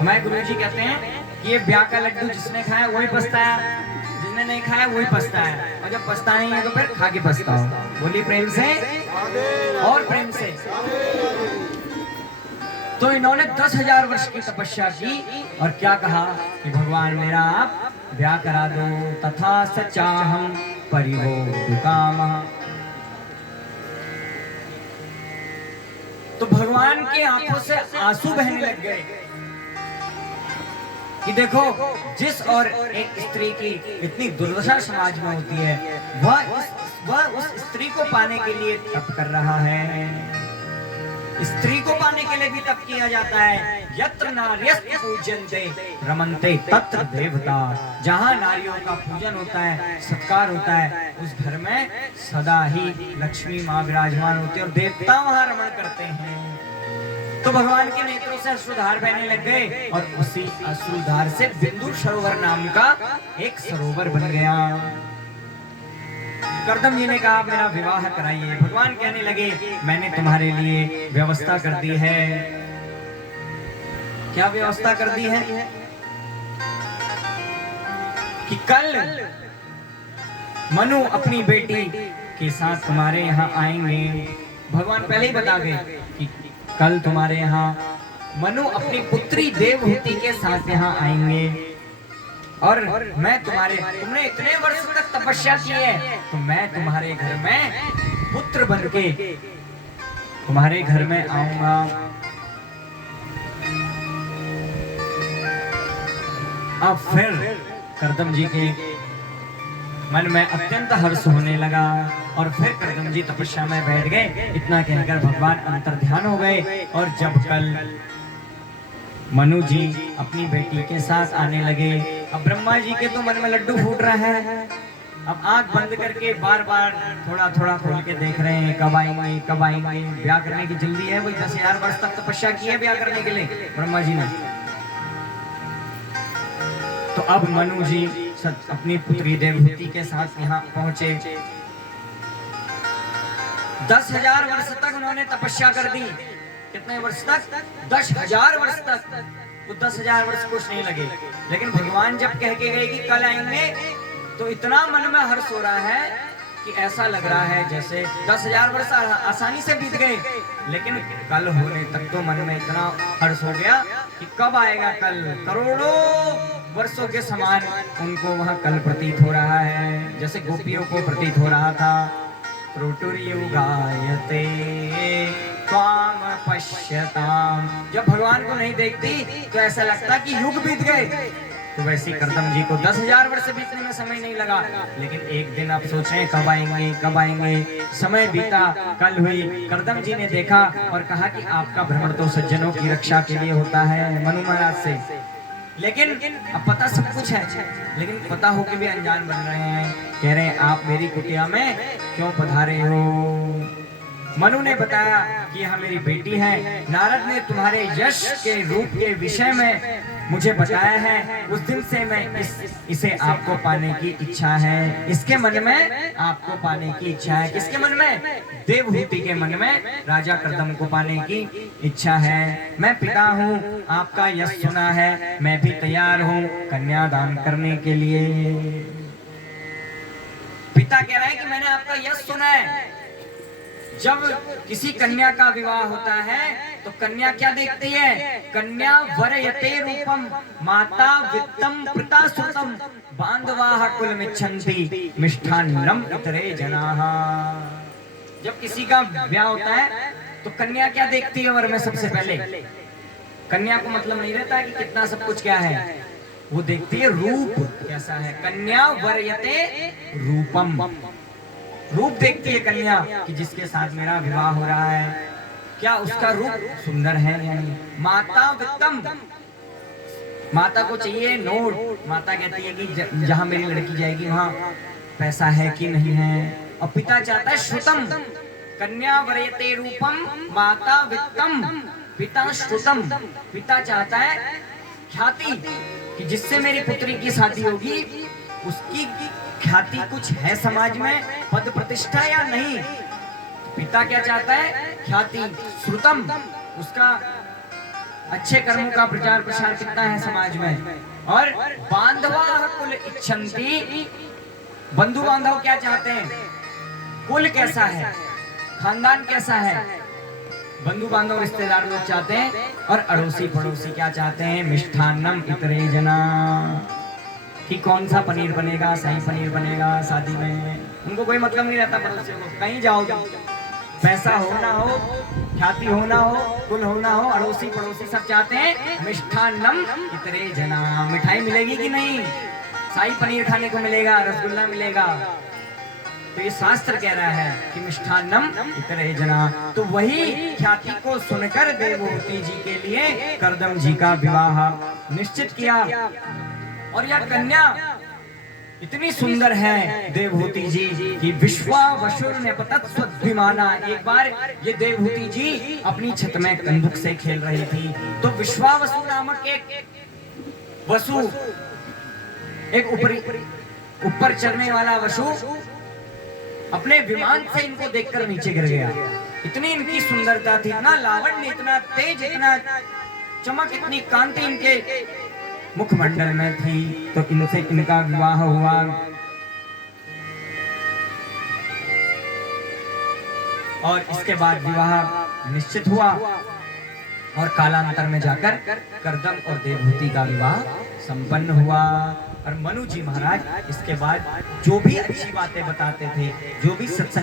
हमारे गुरुजी कहते हैं कि ये ब्याह का लड्डू जिसने खाया वही पछताया, जिसने नहीं खाया वही पछताया, और जब पछता नहीं है तो फिर खा के पछताओ। बोली प्रेम से और प्रेम से। तो इन्होंने 10,000 वर्ष की तपस्या की और क्या कहा कि भगवान मेरा आप ब्याह करा दो, तथा सचाहम परिभो कामः। तो भगवान की आंखों से आंसू बहने लग गए कि देखो, जिस और एक स्त्री की इतनी दुर्दशा समाज में होती है, वह उस स्त्री को पाने के लिए तप कर रहा है। स्त्री को पाने के लिए भी तप किया जाता है। यत्र नार्यस्त पूज्यन्ते रमन्ते तत्र देवता। जहाँ नारियों का पूजन होता है, सत्कार होता है, उस घर में सदा ही लक्ष्मी माँ विराजमान होती है और देवता वहाँ रमण करते हैं। तो भगवान के नेत्रों से अश्रुधार बहने लग गए और उसी अश्रुधार से बिंदु सरोवर नाम का एक सरोवर बन गया। कर्दम जी ने कहा मेरा विवाह कराइए। भगवान कहने लगे मैंने तुम्हारे लिए व्यवस्था कर दी है। क्या व्यवस्था कर दी है? कि कल मनु अपनी बेटी के साथ तुम्हारे यहाँ आएंगे। भगवान पहले ही बता गए कि कल तुम्हारे यहाँ मनु अपनी पुत्री देवहूति के साथ यहाँ आएंगे और मैं तुमने इतने वर्ष तक तपस्या की है, तो मैं तुम्हारे घर में पुत्र बनके तुम्हारे घर में आऊंगा। अब फिर कर्दम जी के मन में अत्यंत हर्ष होने लगा और फिर कर्दम जी तपस्या में बैठ गए। इतना कहकर भगवान अंतर ध्यान हो गए और जब कल मनु जी अपनी बेटी के साथ आने लगे, अब ब्रह्मा जी के तो मन में लड्डू फूट रहा है। अब आंख बंद करके बार बार थोड़ा थोड़ा खोल के देख रहे हैं कब आएंगे कब आएंगे। ब्याह करने की जल्दी है, वही 10,000 वर्ष तक तपस्या की है ब्याह करने के लिए ब्रह्मा जी ने। तो अब मनु जी अपनी पुत्री देवहूति के साथ यहाँ पहुंचे। 10,000 वर्ष तक उन्होंने तपस्या कर दी। कितने वर्ष तक? 10,000 वर्ष तक। वो 10,000 वर्ष कुछ नहीं लगे, लेकिन भगवान जब कह के गए कि कल आएंगे, तो इतना मन में हर्ष हो रहा है कि ऐसा लग रहा है जैसे 10,000 वर्ष आसानी से बीत गए, लेकिन कल होने तक तो मन में इतना हर्ष हो गया कि कब आएगा कल। करोड़ों वर्षों के समान उनको वह कल प्रतीत हो रहा है, जैसे गोपियों को प्रतीत हो रहा था। त्रुटुर्युगायते त्वाम पश्यताम। जब भगवान को नहीं देखती तो ऐसा लगता कि युग बीत गए। तो वैसे कर्दम जी को 10,000 वर्ष बीतने में समय नहीं लगा, लेकिन एक दिन आप सोचें कब आएंगे कब आएंगे। समय बीता, कल हुई। कर्दम जी ने देखा और कहा कि आपका भ्रमण तो सज्जनों की रक्षा के लिए होता है मनु महाराज से, लेकिन अब पता सब कुछ है, लेकिन पता हो के भी अनजान बन रहे हैं। कह रहे हैं आप मेरी कुटिया में क्यों पधारे हो? मनु ने बताया कि यह मेरी बेटी है। नारद ने तुम्हारे यश के रूप के विषय में मुझे बताया है। उस दिन से मैं इसे आपको पाने की इच्छा है। इसके मन में आपको पाने की इच्छा है। किसके मन में? देवहूति के मन में राजा कर्दम को पाने की इच्छा है। मैं पिता हूँ, आपका यश सुना है, मैं भी तैयार हूँ कन्यादान करने के लिए। पिता कह रहा है कि मैंने आपका यश सुना है। जब किसी कन्या का विवाह होता है तो कन्या क्या देखती है? कन्या वरयते रूपम माता वित्तम पिता सुतम बांधवाः कुलमिच्छन्ति मिष्ठान्नम इतरे जनाः। जब किसी का ब्याह होता है तो कन्या क्या देखती है? वर में सबसे पहले कन्या को मतलब नहीं रहता कि कितना सब कुछ क्या है, वो देखती है रूप कैसा है। कन्या वरयते रूपम, रूप देखती है कन्या कि जिसके साथ मेरा विवाह हो रहा है, क्या उसका रूप सुंदर है या नहीं। माता वित्तम, माता को चाहिए नोट। माता कहती है कि जहां मेरी लड़की जाएगी वहां पैसा है कि नहीं है। और पिता चाहता है श्रुतम। कन्या वरयते रूपम माता वित्तम पिता श्रुतम। पिता चाहता है ख्याति कि जिससे मेरी पुत्री की शादी होगी उसकी ख्याति कुछ है समाज में, पद प्रतिष्ठा या नहीं। पिता क्या चाहता है? ख्याति। श्रुतम, उसका अच्छे कर्मों का प्रचार प्रसार कितना है समाज में। और बांधवा कुल इच्छन्ति, बंधु बांधव क्या चाहते हैं, कुल कैसा है, खानदान कैसा है, बंधु बांधव रिश्तेदार लोग चाहते हैं। और अड़ोसी पड़ोसी क्या चाहते हैं, मिष्ठान्नम इतरे जना, कि कौन सा पनीर बनेगा, शाही पनीर बनेगा शादी में। उनको कोई मतलब नहीं रहता पड़ोसियों को, कहीं जाओ पैसा हो ना हो, ख्याति हो ना हो, कुल हो ना हो, अड़ोसी पड़ोसी सब चाहते हैं मिष्ठान्नम इतरे जना, मिठाई मिलेगी कि नहीं, शाही पनीर खाने को मिलेगा, रसगुल्ला मिलेगा। तो ये शास्त्र कह रहा है कि मिष्ठान्नम इतरे जना। तो वही ख्याति को सुनकर देवहूति जी के लिए कर्दम जी का विवाह निश्चित किया। और यह कन्या इतनी सुंदर है देवहूति जी कि विश्वावसुर ने पतत्स्वद्विमाना। एक बार ये देवहूति जी अपनी छत में कंदुक से खेल रही थी, तो विश्वावसुर नामक एक वसु, एक ऊपर चढ़ने वाला वसु अपने विमान से इनको देखकर नीचे गिर गया। इतनी इनकी सुंदरता थी, इतना लावण्य, इतना तेज, इतना चमक, इतनी कांति इनके मुखमंडल में थी। तो इनसे इनका विवाह हुआ। और इसके बाद विवाह निश्चित हुआ और कालांतर में जाकर कर्दम और देवहूति का विवाह संपन्न हुआ। और मनु जी महाराज इसके बाद जो भी अच्छी बातें बताते थे, जो भी सत्संग